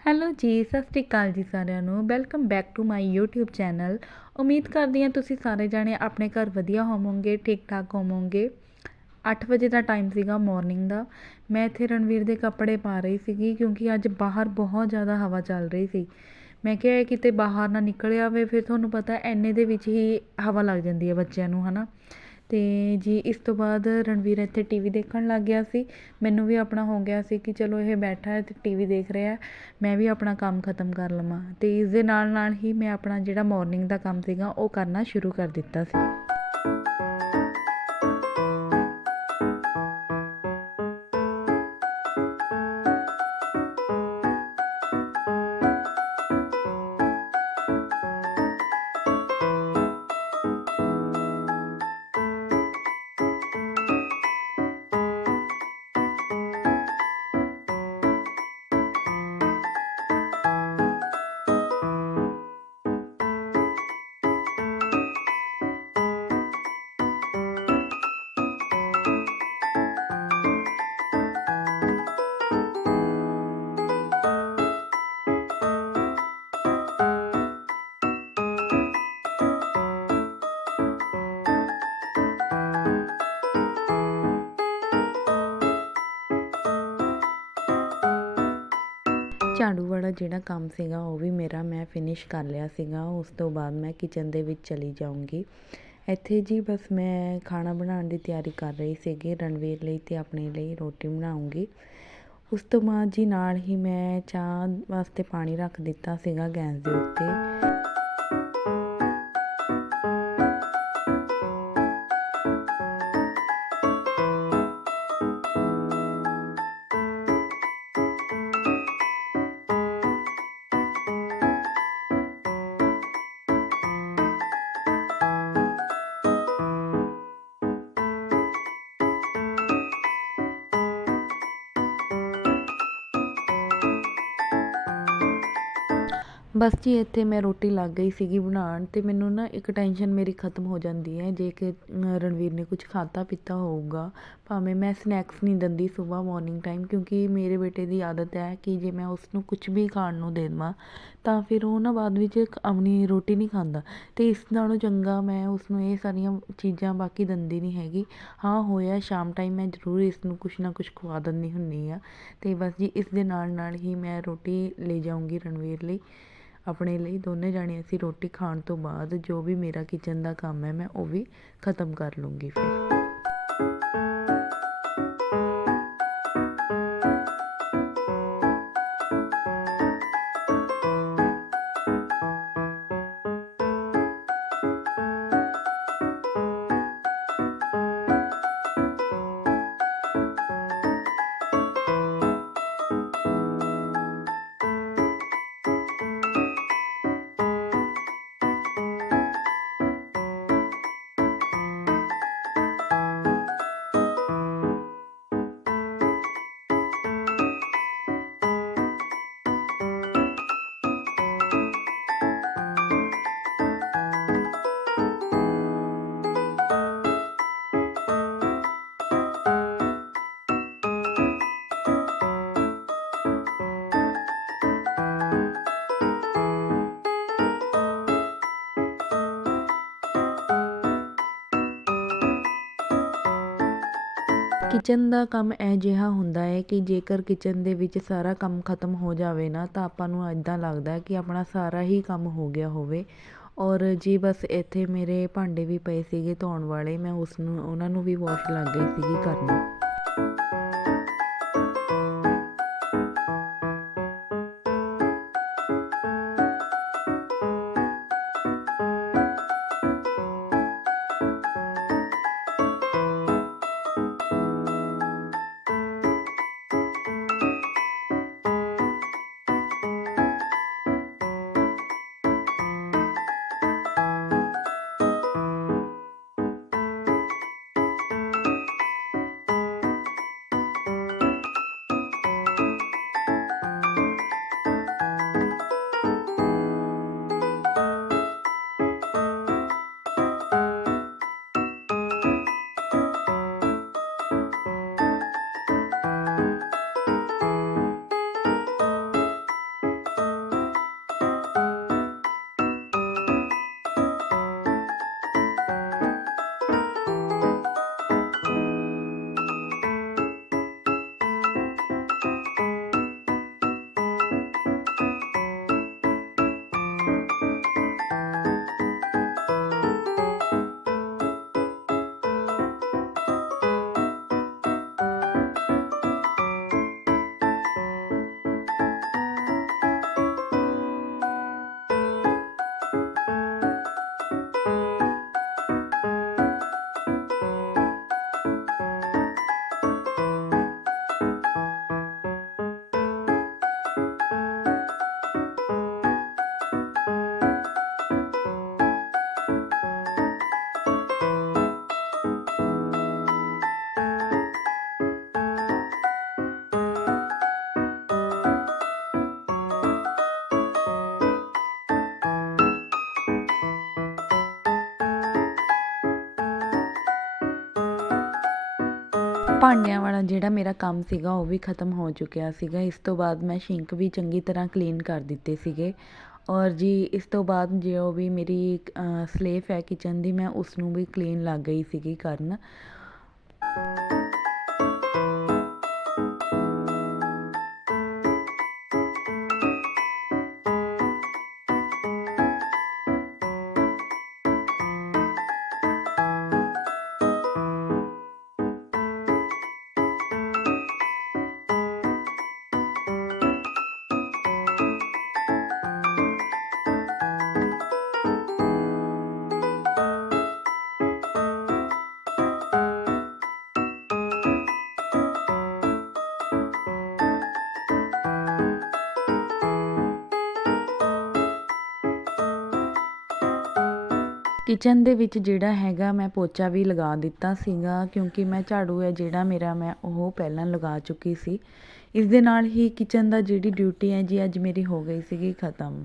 Hello ਜੀ, ਸਤਿ ਸ਼੍ਰੀ ਅਕਾਲ ਜੀ ਸਾਰਿਆਂ ਨੂੰ। Welcome back to my YouTube channel ਉਮੀਦ ਕਰਦੀ ਹਾਂ ਤੁਸੀਂ ਸਾਰੇ ਜਾਣੇ ਆਪਣੇ ਘਰ ਵਧੀਆ ਹੋਵੋਗੇ ਠੀਕ ਠਾਕ ਹੋਵੋਗੇ। 8 ਵਜੇ ਦਾ ਟਾਈਮ ਸੀਗਾ ਮਾਰਨਿੰਗ ਦਾ। ਮੈਂ ਇੱਥੇ ਰਣਵੀਰ ਦੇ ਕੱਪੜੇ ਪਾ ਰਹੀ ਸੀਗੀ ਕਿਉਂਕਿ ਅੱਜ ਬਾਹਰ ਬਹੁਤ ਜ਼ਿਆਦਾ ਹਵਾ ਚੱਲ ਰਹੀ ਸੀ। ਮੈਂ ਕਿਹਾ ਇਹ ਕਿਤੇ ਬਾਹਰ ਨਾ ਨਿਕਲ ਆਵੇ, ਫਿਰ ਤੁਹਾਨੂੰ ਪਤਾ ਐਨੇ ਦੇ ਵਿੱਚ ਹੀ ਹਵਾ ਲੱਗ ਜਾਂਦੀ ਹੈ ਬੱਚਿਆਂ ਨੂੰ ਹੈ ਨਾ ਅਤੇ ਜੀ ਇਸ ਤੋਂ ਬਾਅਦ ਰਣਵੀਰ ਇੱਥੇ ਟੀ ਵੀ ਦੇਖਣ ਲੱਗ ਗਿਆ ਸੀ। ਮੈਨੂੰ ਵੀ ਆਪਣਾ ਹੋ ਗਿਆ ਸੀ ਕਿ ਚਲੋ ਇਹ ਬੈਠਾ ਹੈ ਅਤੇ ਟੀ ਵੀ ਦੇਖ ਰਿਹਾ ਮੈਂ ਵੀ ਆਪਣਾ ਕੰਮ ਖਤਮ ਕਰ ਲਵਾਂ। ਅਤੇ ਇਸ ਦੇ ਨਾਲ ਨਾਲ ਹੀ ਮੈਂ ਆਪਣਾ ਜਿਹੜਾ ਮੋਰਨਿੰਗ ਦਾ ਕੰਮ ਸੀਗਾ, ਉਹ ਕਰਨਾ ਸ਼ੁਰੂ ਕਰ ਦਿੱਤਾ ਸੀ। ਝਾੜੂ ਵਾਲਾ ਜਿਹੜਾ ਕੰਮ ਸੀਗਾ, ਉਹ ਵੀ ਮੇਰਾ ਮੈਂ ਫਿਨਿਸ਼ ਕਰ ਲਿਆ ਸੀਗਾ। ਉਸ ਤੋਂ ਬਾਅਦ ਮੈਂ ਕਿਚਨ ਦੇ ਵਿੱਚ ਚਲੀ ਜਾਊਂਗੀ। ਇੱਥੇ ਜੀ ਬਸ ਮੈਂ ਖਾਣਾ ਬਣਾਉਣ ਦੀ ਤਿਆਰੀ ਕਰ ਰਹੀ ਸੀਗੀ। ਰਣਵੀਰ ਲਈ ਅਤੇ ਆਪਣੇ ਲਈ ਰੋਟੀ ਬਣਾਉਂਗੀ। ਉਸ ਤੋਂ ਬਾਅਦ ਜੀ ਨਾਲ ਹੀ ਮੈਂ ਚਾਹ ਵਾਸਤੇ ਪਾਣੀ ਰੱਖ ਦਿੱਤਾ ਸੀਗਾ ਗੈਸ ਦੇ ਉੱਤੇ। ਬਸ ਜੀ, ਇੱਥੇ ਮੈਂ ਰੋਟੀ ਲੱਗ ਗਈ ਸੀਗੀ ਬਣਾਉਣ ਅਤੇ ਮੈਨੂੰ ਨਾ ਇੱਕ ਟੈਨਸ਼ਨ ਮੇਰੀ ਖਤਮ ਹੋ ਜਾਂਦੀ ਹੈ, ਜੇ ਕਿ ਰਣਵੀਰ ਨੇ ਕੁਛ ਖਾਧਾ ਪੀਤਾ ਹੋਊਗਾ। ਭਾਵੇਂ ਮੈਂ ਸਨੈਕਸ ਨਹੀਂ ਦਿੰਦੀ ਸੁਬਾਹ ਮੋਰਨਿੰਗ ਟਾਈਮ ਕਿਉਂਕਿ ਮੇਰੇ ਬੇਟੇ ਦੀ ਆਦਤ ਹੈ ਕਿ ਜੇ ਮੈਂ ਉਸਨੂੰ ਕੁਝ ਵੀ ਖਾਣ ਨੂੰ ਦੇ ਦੇਵਾਂ, ਤਾਂ ਫਿਰ ਉਹ ਨਾ ਬਾਅਦ ਵਿੱਚ ਆਪਣੀ ਰੋਟੀ ਨਹੀਂ ਖਾਂਦਾ। ਅਤੇ ਇਸ ਨਾਲੋਂ ਚੰਗਾ ਮੈਂ ਉਸਨੂੰ ਇਹ ਸਾਰੀਆਂ ਚੀਜ਼ਾਂ ਬਾਕੀ ਦਿੰਦੀ ਨਹੀਂ ਹੈਗੀ। ਹਾਂ, ਹੋਇਆ ਸ਼ਾਮ ਟਾਈਮ ਮੈਂ ਜ਼ਰੂਰ ਇਸ ਨੂੰ ਕੁਛ ਨਾ ਕੁਛ ਖਵਾ ਦਿੰਦੀ ਹੁੰਦੀ ਹਾਂ। ਅਤੇ ਬਸ ਜੀ, ਇਸ ਦੇ ਨਾਲ ਨਾਲ ਹੀ ਮੈਂ ਰੋਟੀ ਲੈ ਜਾਊਂਗੀ ਰਣਵੀਰ ਲਈ। ਆਪਣੇ ਲਈ ਦੋਨੇ ਜਾਣੇ ਅਸੀਂ ਰੋਟੀ ਖਾਣ ਤੋਂ ਬਾਅਦ ਜੋ ਵੀ ਮੇਰਾ ਕਿਚਨ ਦਾ ਕੰਮ ਹੈ, ਮੈਂ ਉਹ ਵੀ ਖ਼ਤਮ ਕਰ ਲੂੰਗੀ ਫਿਰ। ਕਿਚਨ ਦਾ ਕੰਮ ਇਹ ਜਿਹਾ ਹੁੰਦਾ ਹੈ ਕਿ ਜੇਕਰ ਕਿਚਨ ਦੇ ਵਿੱਚ ਸਾਰਾ ਕੰਮ ਖਤਮ ਹੋ ਜਾਵੇ ਨਾ, ਤਾਂ ਆਪਾਂ ਨੂੰ ਇੱਦਾਂ ਲੱਗਦਾ ਕਿ ਆਪਣਾ ਸਾਰਾ ਹੀ ਕੰਮ ਹੋ ਗਿਆ ਹੋਵੇ। ਔਰ ਜੀ ਬਸ ਇੱਥੇ ਮੇਰੇ ਭਾਂਡੇ ਵੀ ਪਏ ਸੀਗੇ ਧੋਣ ਵਾਲੇ, ਮੈਂ ਉਸ ਨੂੰ ਉਹਨਾਂ ਨੂੰ ਵੀ ਵਾਸ਼ ਲੱਗ ਗਈ ਸੀਗੀ ਕਰਨੀ ਭਾਂਡਿਆਂ ਵਾਲਾ ਜਿਹੜਾ ਮੇਰਾ ਕੰਮ ਸੀਗਾ, ਉਹ ਵੀ ਖ਼ਤਮ ਹੋ ਚੁੱਕਿਆ ਸੀਗਾ। ਇਸ ਤੋਂ ਬਾਅਦ ਮੈਂ ਸਿੰਕ ਵੀ ਚੰਗੀ ਤਰ੍ਹਾਂ ਕਲੀਨ ਕਰ ਦਿੱਤੇ ਸੀਗੇ। ਔਰ ਜੀ, ਇਸ ਤੋਂ ਬਾਅਦ ਜੋ ਵੀ ਮੇਰੀ ਸਲੇਫ ਹੈ ਕਿਚਨ ਦੀ, ਮੈਂ ਉਸ ਨੂੰ ਵੀ ਕਲੀਨ ਲੱਗ ਗਈ ਸੀਗੀ ਕਰਨ। ਕਿਚਨ ਦੇ ਵਿੱਚ ਜਿਹੜਾ ਹੈਗਾ ਮੈਂ ਪੋਚਾ ਵੀ ਲਗਾ ਦਿੱਤਾ ਸੀਗਾ ਕਿਉਂਕਿ ਮੈਂ ਝਾੜੂ ਹੈ ਜਿਹੜਾ ਮੇਰਾ ਮੈਂ ਉਹ ਪਹਿਲਾਂ ਲਗਾ ਚੁੱਕੀ ਸੀ। ਇਸ ਦੇ ਨਾਲ ਹੀ ਕਿਚਨ ਦਾ ਜਿਹੜੀ ਡਿਊਟੀ ਹੈ ਜੀ ਅੱਜ ਮੇਰੀ ਹੋ ਗਈ ਸੀਗੀ ਖ਼ਤਮ।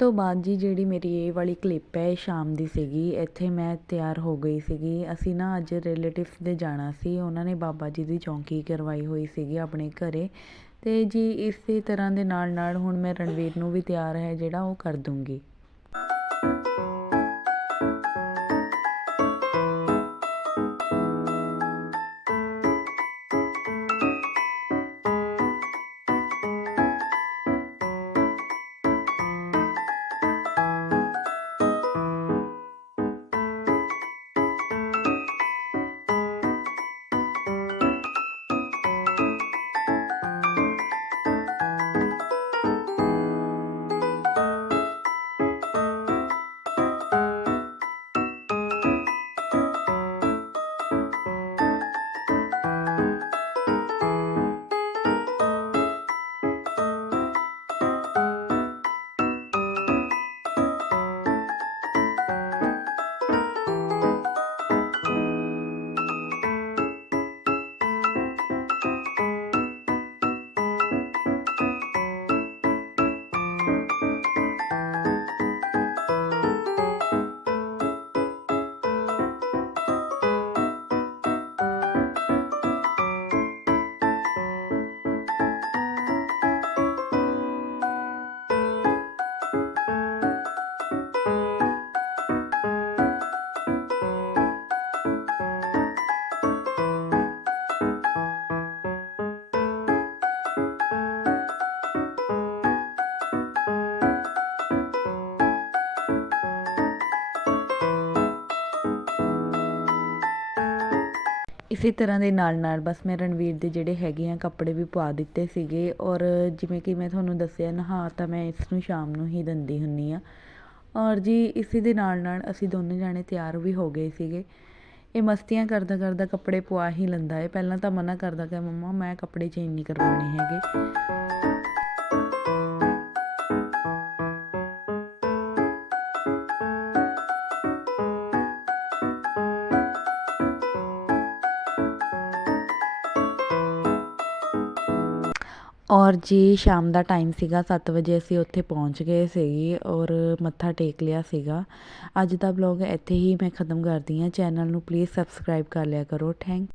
ਤੋਂ ਬਾਅਦ ਜੀ ਜਿਹੜੀ ਮੇਰੀ ਇਹ ਵਾਲੀ ਕਲਿੱਪ ਹੈ, ਇਹ ਸ਼ਾਮ ਦੀ ਸੀਗੀ, ਇੱਥੇ ਮੈਂ ਤਿਆਰ ਹੋ ਗਈ ਸੀਗੀ। ਅਸੀਂ ਨਾ ਅੱਜ ਰਿਲੇਟਿਵਸ ਦੇ ਜਾਣਾ ਸੀ। ਉਹਨਾਂ ਨੇ ਬਾਬਾ ਜੀ ਦੀ ਚੌਂਕੀ ਕਰਵਾਈ ਹੋਈ ਸੀਗੀ ਆਪਣੇ ਘਰੇ। ਤੇ ਜੀ ਇਸੇ ਤਰ੍ਹਾਂ ਦੇ ਨਾਲ ਨਾਲ ਹੁਣ ਮੈਂ ਰਣਵੀਰ ਨੂੰ ਵੀ ਤਿਆਰ ਹੈ, ਜਿਹੜਾ ਉਹ ਕਰ ਦੂੰਗੀ। ਇਸੇ ਤਰ੍ਹਾਂ ਦੇ ਨਾਲ ਨਾਲ ਬਸ ਮੈਂ ਰਣਵੀਰ ਦੇ ਜਿਹੜੇ ਹੈਗੇ ਆ ਕੱਪੜੇ ਵੀ ਪਵਾ ਦਿੱਤੇ ਸੀਗੇ ਔਰ ਜਿਵੇਂ ਕਿ ਮੈਂ ਤੁਹਾਨੂੰ ਦੱਸਿਆ ਨਹਾ ਤਾਂ ਮੈਂ ਇਸ ਨੂੰ ਸ਼ਾਮ ਨੂੰ ਹੀ ਦਿੰਦੀ ਹੁੰਦੀ ਆ ਔਰ ਜੀ ਇਸੇ ਦੇ ਨਾਲ ਨਾਲ ਅਸੀਂ ਦੋਨੇ ਜਾਣੇ ਤਿਆਰ ਵੀ ਹੋ ਗਏ ਸੀਗੇ। ਇਹ ਮਸਤੀਆਂ ਕਰਦਾ ਕਰਦਾ ਕੱਪੜੇ ਪਵਾ ਹੀ ਲੈਂਦਾ ਹੈ ਪਹਿਲਾਂ ਤਾਂ ਮਨਾ ਕਰਦਾ ਕਿ ਮੰਮਾ ਮੈਂ ਕੱਪੜੇ ਚੇਂਜ ਨਹੀਂ ਕਰਵਾਉਣੇ ਹੈਗੇ। ਔਰ ਜੀ, ਸ਼ਾਮ ਦਾ ਟਾਈਮ ਸੀਗਾ 7 ਵਜੇ ਅਸੀਂ ਉੱਥੇ ਪਹੁੰਚ ਗਏ ਸੀਗੇ ਔਰ ਮੱਥਾ ਟੇਕ ਲਿਆ ਸੀਗਾ। ਅੱਜ ਦਾ ਵਲੌਗ ਇੱਥੇ ਹੀ ਮੈਂ ਖ਼ਤਮ ਕਰਦੀ ਹਾਂ। ਚੈਨਲ ਨੂੰ ਪਲੀਜ਼ ਸਬਸਕ੍ਰਾਈਬ ਕਰ ਲਿਆ ਕਰੋ। ਥੈਂਕ